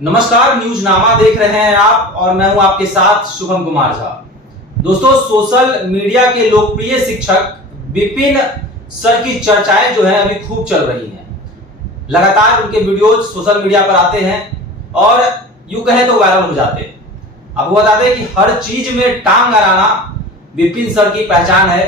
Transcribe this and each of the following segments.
नमस्कार, न्यूज नामा देख रहे हैं आप और मैं हूं आपके साथ शुभम कुमार झा। दोस्तों, सोशल मीडिया के लोकप्रिय शिक्षक विपिन सर की चर्चाएं जो है अभी खूब चल रही हैं। लगातार उनके वीडियोज सोशल मीडिया पर आते हैं और यूं कहें तो वायरल हो जाते हैं। आपको बता दें कि हर चीज में टांग अड़ाना विपिन सर की पहचान है।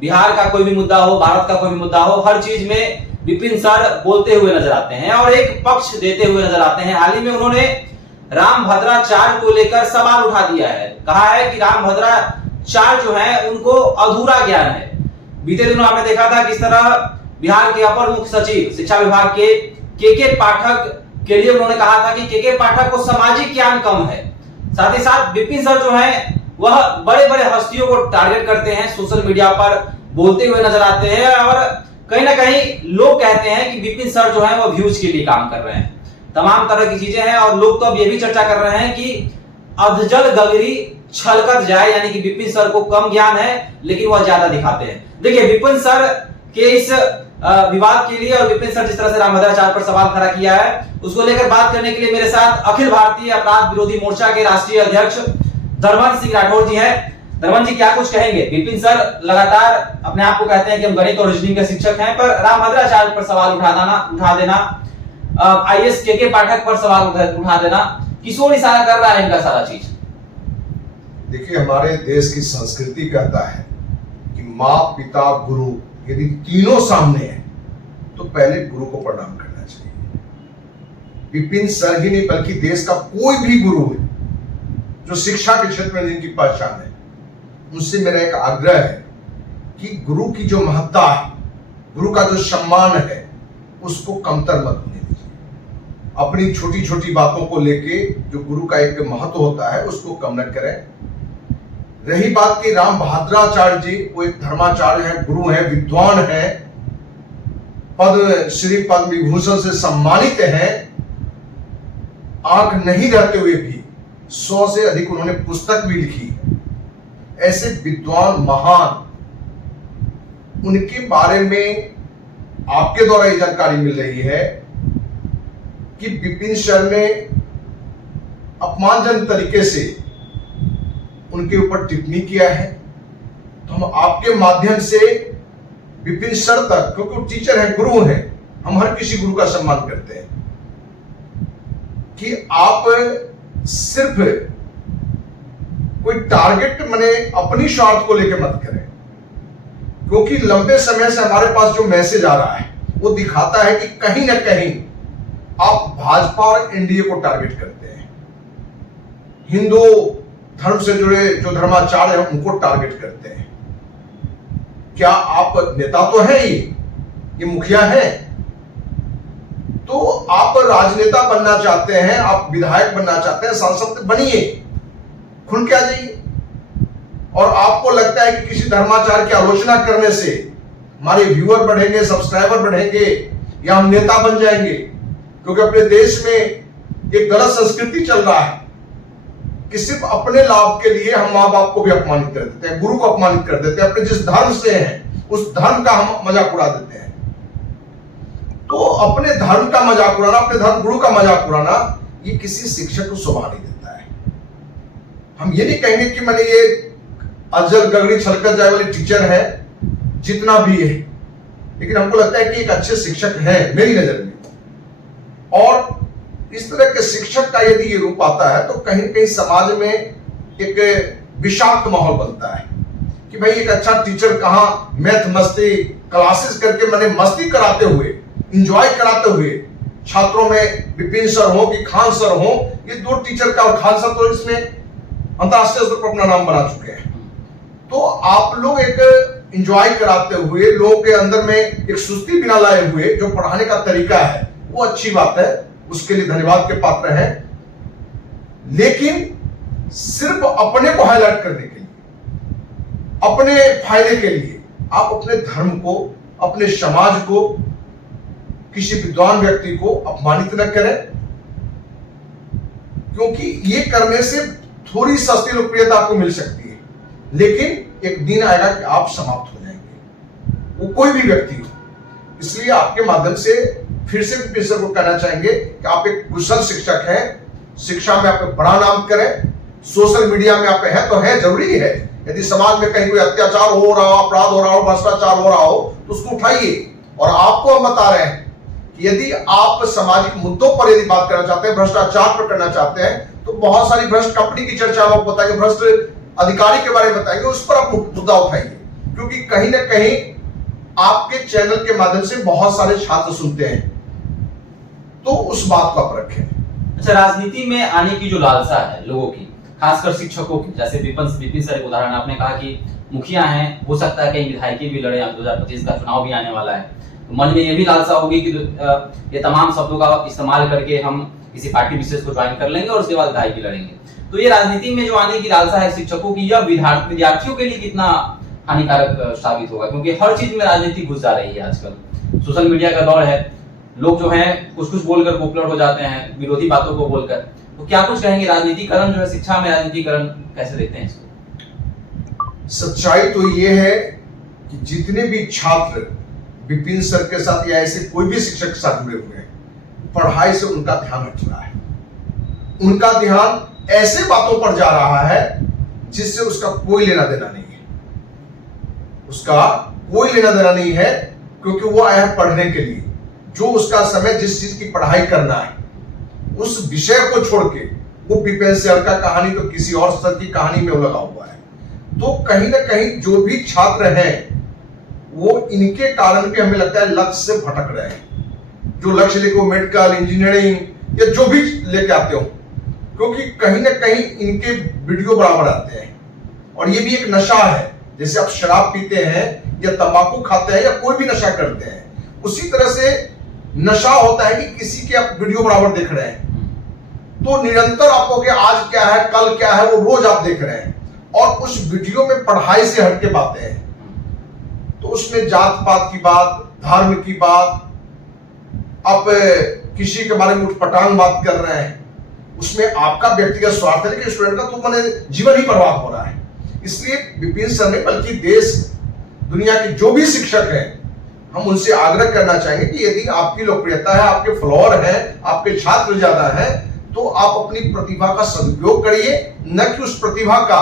बिहार का कोई भी मुद्दा हो, भारत का कोई भी मुद्दा हो, हर चीज में विपिन सर बोलते हुए नजर आते हैं और एक पक्ष देते हुए नजर आते हैं। हाल ही में उन्होंने रामभद्राचार्य को लेकर सवाल उठा दिया है। कहा है कि रामभद्राचार्य जो है उनको अधूरा ज्ञान है। बीते दिनों आपने देखा था किस तरह बिहार के अपर मुख्य सचिव शिक्षा विभाग के पाठक के लिए उन्होंने कहा था कि के पाठक को सामाजिक ज्ञान कम है। साथ ही साथ विपिन सर जो है वह बड़े बड़े हस्तियों को टारगेट करते हैं, सोशल मीडिया पर बोलते हुए नजर आते हैं और कहीं ना कहीं लोग कहते हैं कि विपिन सर जो है वो व्यूज के लिए काम कर रहे हैं। तमाम तरह की चीजें हैं और लोग तो अब ये भी चर्चा कर रहे हैं कि अधजल गगरी छलकत जाए, यानी कि विपिन सर को कम ज्ञान है लेकिन वह ज्यादा दिखाते हैं। देखिए, विपिन सर के इस विवाद के लिए और विपिन सर जिस तरह से रामभद्राचार्य पर सवाल खड़ा किया है उसको लेकर बात करने के लिए मेरे साथ अखिल भारतीय अपराध विरोधी मोर्चा के राष्ट्रीय अध्यक्ष धर्मन सिंह राठौर जी हैं। धर्मन जी, क्या कुछ कहेंगे? विपिन सर लगातार अपने आप को कहते हैं कि हम गणित और रीजनिंग के शिक्षक हैं, पर रामभद्राचार्य पर सवाल उठा देना, आईएएस के पाठक पर सवाल उठा देना, किस ओर इशारा कर रहा है इनका सारा चीज? देखिए, हमारे देश की संस्कृति कहता है कि माँ, पिता, गुरु यदि तीनों सामने हैं तो पहले गुरु को प्रणाम करना चाहिए। विपिन सर ही नहीं बल्कि देश का कोई भी गुरु है जो शिक्षा के क्षेत्र में जिनकी पहचान है, उनसे मेरा एक आग्रह है कि गुरु की जो महत्ता है, गुरु का जो सम्मान है, उसको कमतर मत होने दीजिए। अपनी छोटी छोटी बातों को लेके जो गुरु का एक महत्व होता है उसको कम न करें। रही बात की रामभद्राचार्य जी, वो एक धर्माचार्य है, गुरु है, विद्वान है, श्री पद्म विभूषण से सम्मानित है। आंख नहीं रहते हुए भी 100 से अधिक उन्होंने पुस्तक भी लिखी। ऐसे विद्वान महान, उनके बारे में आपके द्वारा ये जानकारी मिल रही है कि विपिन सर ने अपमानजनक तरीके से उनके ऊपर टिप्पणी किया है। तो हम आपके माध्यम से विपिन सर तक, क्योंकि वो टीचर है, गुरु है, हम हर किसी गुरु का सम्मान करते हैं, कि आप सिर्फ कोई टारगेट माने अपनी स्वार्थ को लेकर मत करें। क्योंकि लंबे समय से हमारे पास जो मैसेज आ रहा है वो दिखाता है कि कहीं ना कहीं आप भाजपा और एनडीए को टारगेट करते हैं। हिंदू धर्म से जुड़े जो धर्माचार्य हैं उनको टारगेट करते हैं। क्या आप नेता तो है ही, ये मुखिया है, तो आप राजनेता बनना चाहते हैं, आप विधायक बनना चाहते हैं, सांसद बनिए, खुल के आ जाइए। और आपको लगता है कि किसी धर्माचार्य की आलोचना करने से हमारे व्यूअर बढ़ेंगे, सब्सक्राइबर बढ़ेंगे या हम नेता बन जाएंगे, क्योंकि अपने देश में एक गलत संस्कृति चल रहा है कि सिर्फ अपने लाभ के लिए हम माँ बाप को भी अपमानित कर देते हैं, गुरु को अपमानित कर देते हैं, अपने जिस धर्म से हैं उस धर्म का हम मजाक उड़ा देते हैं। तो अपने धर्म का मजाक उड़ाना, अपने धर्म गुरु का मजाक उड़ाना, ये किसी शिक्षक को शोभा नहीं देता है। हम ये नहीं कहेंगे कि मैंने ये अजल गगड़ी छलकत जाए वाले टीचर है, जितना भी है, लेकिन हमको लगता है कि एक अच्छे शिक्षक है मेरी नजर में। और इस तरह के शिक्षक का यदि ये रूप आता है तो कहीं ना कहीं समाज में एक विषाक्त माहौल बनता है कि भाई एक अच्छा टीचर कहाँ मैथ मस्ती क्लासेस करके मैंने मस्ती कराते हुए, इंजॉय कराते हुए छात्रों में विपिन सर हो कि खान सर हो, ये दो टीचर का, और खान सर तो इसमें अंतरराष्ट्रीय स्तर पर अपना नाम बना चुके हैं। तो आप लोग एक इंजॉय कराते हुए, लोगों के अंदर में एक सुस्ती बिना लाए हुए जो पढ़ाने का तरीका है वो अच्छी बात है, उसके लिए धन्यवाद के पात्र हैं। लेकिन सिर्फ अपने को हाईलाइट करने के लिए, अपने फायदे के लिए आप अपने धर्म को, अपने समाज को, किसी विद्वान व्यक्ति को अपमानित न करें, क्योंकि ये करने से थोड़ी सस्ती लोकप्रियता आपको मिल सकती है, लेकिन एक दिन आएगा कि आप समाप्त हो जाएंगे, वो कोई भी व्यक्ति हो। इसलिए आपके माध्यम से फिर से विपिन सर को कहना चाहेंगे कि आप एक कुशल शिक्षक हैं, शिक्षा में आप बड़ा नाम करें, सोशल मीडिया में आप हैं तो है, जरूरी है। यदि समाज में कहीं कोई अत्याचार हो रहा हो, अपराध हो रहा हो, भ्रष्टाचार हो रहा हो तो उसको उठाइए। और आपको हम बता रहे हैं कि यदि आप सामाजिक मुद्दों पर यदि बात करना चाहते हैं, भ्रष्टाचार पर करना चाहते हैं, तो बहुत सारी भ्रष्ट कंपनी की चर्चा हम आपको बताएंगे, भ्रष्ट अधिकारी के बारे में बताएंगे, उस पर आप मुद्दा उठाइए। क्योंकि कहीं ना कहीं आपके चैनल के माध्यम से बहुत सारे छात्र सुनते हैं, तो उस बात को आप रखें। अच्छा, राजनीति में आने की जो लालसा है लोगों की, खासकर शिक्षकों की, जैसे विपिन सर एक उदाहरण आपने कहा कि मुखिया हैं, हो सकता है कई विधायकी भी लड़े, 2025 का चुनाव भी आने वाला है, तो मन में ये भी लालसा होगी कि ये तमाम शब्दों का इस्तेमाल करके हम किसी पार्टी विशेष को ज्वाइन कर लेंगे और उसके बाद विधायकी लड़ेंगे। तो ये राजनीति में जो आने की लालसा है शिक्षकों की, यह विद्यार्थियों के लिए कितना हानिकारक साबित होगा? क्योंकि हर चीज में राजनीति घुस जा रही है आजकल, सोशल मीडिया का दौर है, लोग जो हैं कुछ बोलकर पॉपुलर हो जाते हैं, विरोधी बातों को बोलकर। तो क्या कुछ कहेंगे, राजनीतिकरण जो है शिक्षा में, राजनीतिकरण कैसे देखते हैं इसको? सच्चाई तो ये है कि जितने भी छात्र विपिन सर के साथ या ऐसे कोई भी शिक्षक के साथ जुड़े हुए हैं, पढ़ाई से उनका ध्यान हट रहा है। उनका ध्यान ऐसे बातों पर जा रहा है जिससे उसका कोई लेना देना नहीं है, उसका कोई लेना देना नहीं है, क्योंकि वो आया है पढ़ने के लिए। जो उसका समय जिस चीज की पढ़ाई करना है, उस विषय को छोड़ के वो विपिन सर का कहानी तो किसी और सर की कहानी में लगा हुआ है। तो कहीं ना कहीं जो भी छात्र हैं वो इनके कारण के हमें लगता है लक्ष्य से भटक रहे हैं। जो लक्ष्य लेके वो मेडिकल, इंजीनियरिंग या जो भी लेके आते हो, क्योंकि कहीं ना कहीं इनके वीडियो बराबर आते हैं। और ये भी एक नशा है, जैसे आप शराब पीते हैं या तंबाकू खाते हैं या कोई भी नशा करते हैं, उसी तरह से नशा होता है कि किसी के आप वीडियो बराबर देख रहे हैं, तो निरंतर आपको कि आज क्या है, कल क्या है, वो रोज आप देख रहे हैं। और उस वीडियो में पढ़ाई से हटके बातें हैं, तो उसमें जात पात की बात, धर्म की बात, आप किसी के बारे में उठपटांग बात कर रहे हैं, उसमें आपका व्यक्तिगत स्वार्थ है, लेकिन स्टूडेंट का तो मैंने जीवन ही बर्बाद हो रहा है। इसलिए विपिन सर ने, बल्कि देश दुनिया के जो भी शिक्षक हैं, हम उनसे आग्रह करना चाहेंगे कि यदि आपकी लोकप्रियता है, आपके फॉलोअर हैं, आपके छात्र ज्यादा हैं, तो आप अपनी प्रतिभा का सदुपयोग करिए, न कि उस प्रतिभा का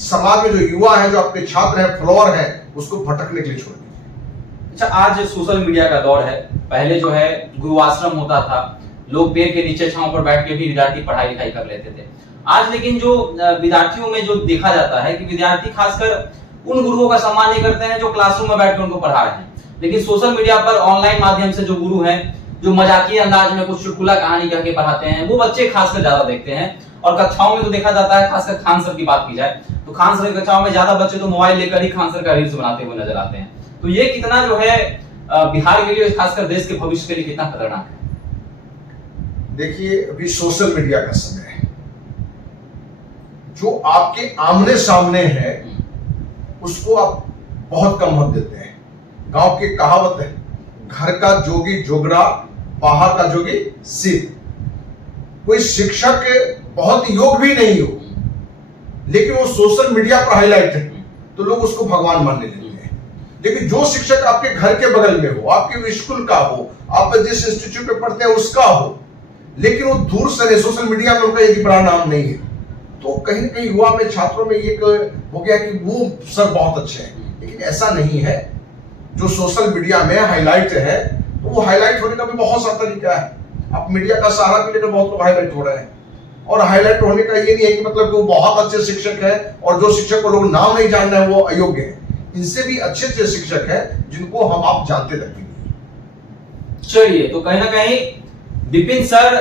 समाज में जो युवा है, जो आपके छात्र हैं, फॉलोअर हैं, उसको भटकने के लिए छोड़ दीजिए। अच्छा, आज सोशल मीडिया का दौर है, पहले जो है गुरुआश्रम होता था, लोग पेड़ के नीचे छांव पर बैठ के भी विद्यार्थी पढ़ाई लिखाई कर लेते थे। आज लेकिन जो विद्यार्थियों में जो देखा जाता है कि विद्यार्थी खासकर उन गुरुओं का सम्मान नहीं करते हैं जो क्लासरूम में बैठकर उनको पढ़ा रहे हैं, लेकिन सोशल मीडिया पर ऑनलाइन माध्यम से जो गुरु हैं, जो मजाकिया अंदाज में कुछ चुटकुला कहानी कह के पढ़ाते हैं, वो बच्चे खासकर ज्यादा देखते हैं। और कक्षाओं में तो देखा जाता है, खासकर खान सर की बात की जाए तो खान सर की कक्षाओं में ज्यादा बच्चे तो मोबाइल लेकर ही खान सर का रील्स बनाते हुए नजर आते हैं। तो ये कितना जो है बिहार के लिए, खासकर देश के भविष्य के लिए कितना खतरनाक है? देखिए, अभी सोशल मीडिया का समय है, जो आपके आमने सामने है उसको आप बहुत कम महत्व देते हैं। गांव की कहावत है, घर का जोगी जोगरा, बाहर का जोगी सिद्ध। कोई शिक्षक बहुत योग भी नहीं हो, लेकिन वो सोशल मीडिया पर हाईलाइट है तो लोग उसको भगवान मानने लगते हैं। लेकिन जो शिक्षक आपके घर के बगल में हो, आपके स्कूल का हो, आप जिस इंस्टीट्यूट में पढ़ते हैं उसका हो, लेकिन वो दूर से सोशल मीडिया में उनका यदि बड़ा नाम नहीं है, तो कहीं ना कहीं युवा में, छात्रों में ये हो गया कि वो सर बहुत अच्छे हैं। लेकिन ऐसा नहीं है। जो सोशल मीडिया में हाईलाइट है, तो वो हाईलाइट होने का भी बहुत सा तरीका है। आप मीडिया का सहारा भी लेकर बहुत लोग हाईलाइट हो रहे हैं, और हाईलाइट होने का ये नहीं है कि मतलब कि वो बहुत अच्छे शिक्षक है और जो शिक्षक को लोग नाम नहीं जान रहे हैं वो अयोग्य है। इनसे भी अच्छे अच्छे शिक्षक हैं जिनको हम आप जानते तक नहीं। चलिए, तो कहीं ना कहीं विपिन सर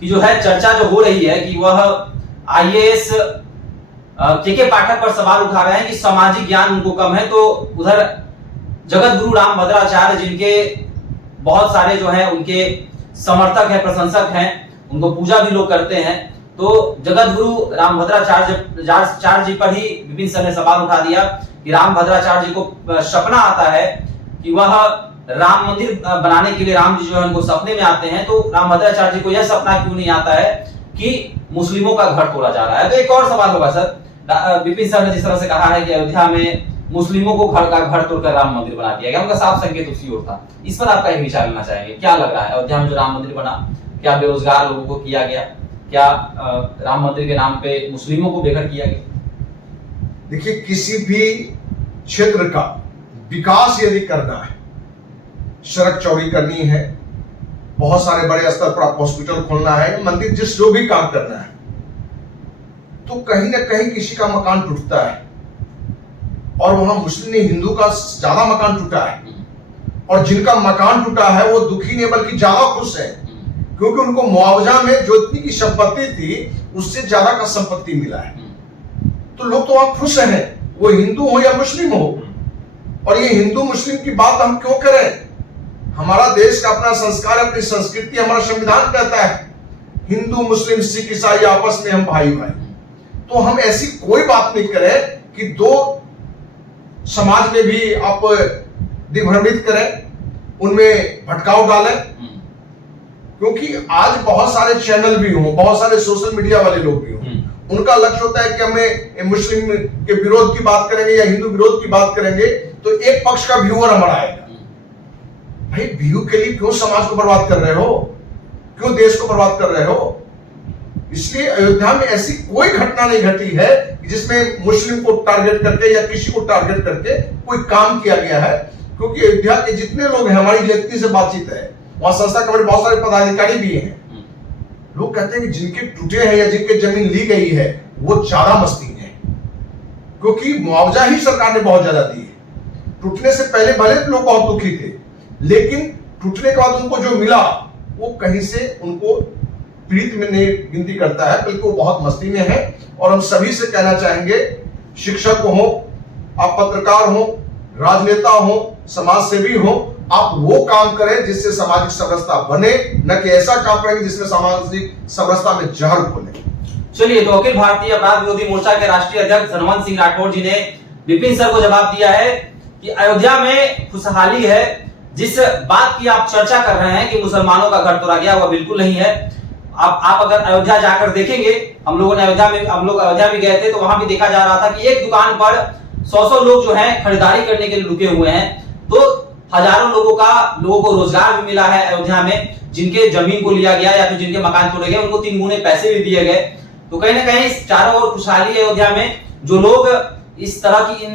की जो है चर्चा जो हो रही है कि वह आईएएस के पाठक पर सवाल उठा रहे हैं कि सामाजिक ज्ञान उनको कम है। तो उधर जगत गुरु रामभद्राचार्य, जिनके बहुत सारे जो है उनके समर्थक हैं, प्रशंसक हैं, उनको पूजा भी लोग करते हैं, तो जगत गुरु रामभद्राचार्य जी पर ही विपिन सर ने सवाल उठा दिया कि रामभद्राचार्य जी को सपना आता है कि वह राम मंदिर बनाने के लिए, राम जी जो है उनको सपने में आते हैं, तो रामभद्राचार्य जी को यह सपना क्यों नहीं आता है कि मुस्लिमों का घर तोड़ा जा रहा है? तो एक और सवाल होगा सर, विपिन सर ने जिस तरह से कहा है कि अयोध्या में मुस्लिमों को घर तोड़कर राम मंदिर बना दिया गया, उनका साफ संकेत उसी ओर था। इस पर आपका एक विचार लेना चाहेंगे, क्या लग रहा है अयोध्या में जो राम मंदिर बना, क्या बेरोजगार लोगों को किया गया, क्या राम मंदिर के नाम पे मुस्लिमों को बेघर किया गया? देखिए, किसी भी क्षेत्र का विकास यदि करना है, सड़क चौड़ी करनी है, बहुत सारे बड़े स्तर पर आप हॉस्पिटल खोलना है, मंदिर जिस जो भी काम करना है, तो कहीं ना कहीं किसी का मकान टूटता है, और वहां मुस्लिम ने हिंदू का ज्यादा मकान टूटा है, और जिनका मकान टूटा है वो दुखी नहीं बल्कि ज्यादा खुश है, क्योंकि उनको मुआवजा में जो इतनी की संपत्ति थी उससे ज्यादा का संपत्ति मिला है। तो लोग तो वहां खुश हैं, वो हिंदू हो या मुस्लिम हो। और ये हिंदू मुस्लिम की बात हम क्यों करें? हमारा देश का अपना संस्कार, अपनी संस्कृति, हमारा संविधान कहता है हिंदू मुस्लिम सिख ईसाई आपस में हम भाई भाई। तो हम ऐसी कोई बात नहीं करें कि दो समाज में भी आप दिग्भ्रमित करें, उनमें भटकाव डालें, क्योंकि आज बहुत सारे चैनल भी हों, बहुत सारे सोशल मीडिया वाले लोग भी हों, उनका लक्ष्य होता है कि हमें मुस्लिम के विरोध की बात करेंगे या हिंदू विरोध की बात करेंगे तो एक पक्ष का व्यूअर हमारा आएगा। भाई, व्यू के लिए क्यों समाज को बर्बाद कर रहे हो, क्यों देश को बर्बाद कर रहे हो? इसलिए अयोध्या में ऐसी कोई घटना नहीं घटी है जिसमें मुस्लिम को टारगेट करके या किसी को टारगेट करके कोई काम किया गया है, क्योंकि अयोध्या के जितने लोग हैं, हमारी व्यक्ति से बातचीत है, वहां संस्था के बहुत सारे पदाधिकारी भी हैं। लोग कहते हैं कि जिनके टूटे हैं या जिनके जमीन ली गई है वो ज्यादा मस्तीन है, क्योंकि मुआवजा ही सरकार ने बहुत ज्यादा दी है। टूटने से पहले भले लोग बहुत दुखी थे, लेकिन टूटने के बाद उनको जो मिला वो कहीं से उनको पीड़ित में नहीं गिनती करता है, बल्कि वो बहुत मस्ती में है। और हम सभी से कहना चाहेंगे, शिक्षक हो, आप पत्रकार हो, राजनेता हो, समाज सेवी हो, आप वो काम करें जिससे सामाजिक समरसता बने, न कि ऐसा काम करें जिसमें सामाजिक समरसता में जहर घोले। चलिए, तो अखिल भारतीय अपराध विरोधी मोर्चा के राष्ट्रीय अध्यक्ष धनवंत सिंह राठौर जी ने विपिन सर को जवाब दिया है कि अयोध्या में खुशहाली है। जिस बात की आप चर्चा कर रहे हैं कि मुसलमानों का घर तोड़ा गया, वह बिल्कुल नहीं है। आप अगर अयोध्या जाकर देखेंगे, हम लोग अयोध्या में गए थे, तो वहां भी देखा जा रहा था कि एक दुकान पर 100 लोग जो हैं खरीदारी करने के लिए रुके हुए हैं। तो हजारों लोगों को रोजगार भी मिला है अयोध्या में, जिनके जमीन को लिया गया या फिर जिनके मकान तोड़े गए उनको 3 गुने पैसे भी दिए गए। तो कहीं ना कहीं चारों ओर खुशहाली है अयोध्या में। जो लोग इस तरह की इन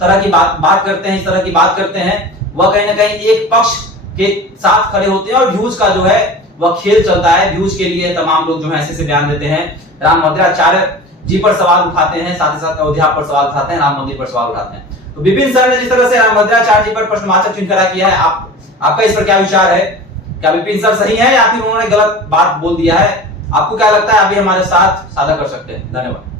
तरह की बात करते हैं, वह कहीं ना कहीं एक पक्ष के साथ खड़े होते हैं, और व्यूज का जो है वह खेल चलता है। व्यूज के लिए तमाम लोग जो है ऐसे बयान देते हैं, रामभद्राचार्य जी पर सवाल उठाते हैं, साथ ही साथ अयोध्या पर सवाल उठाते हैं, राम मंदिर पर सवाल उठाते हैं। तो विपिन सर ने जिस तरह से रामभद्राचार्य जी पर प्रश्नवाचक चिन्ह खड़ा किया है, आपका इस पर क्या विचार है? क्या विपिन सर सही है या फिर उन्होंने गलत बात बोल दिया है? आपको क्या लगता है? आप भी हमारे साथ साझा कर सकते हैं। धन्यवाद।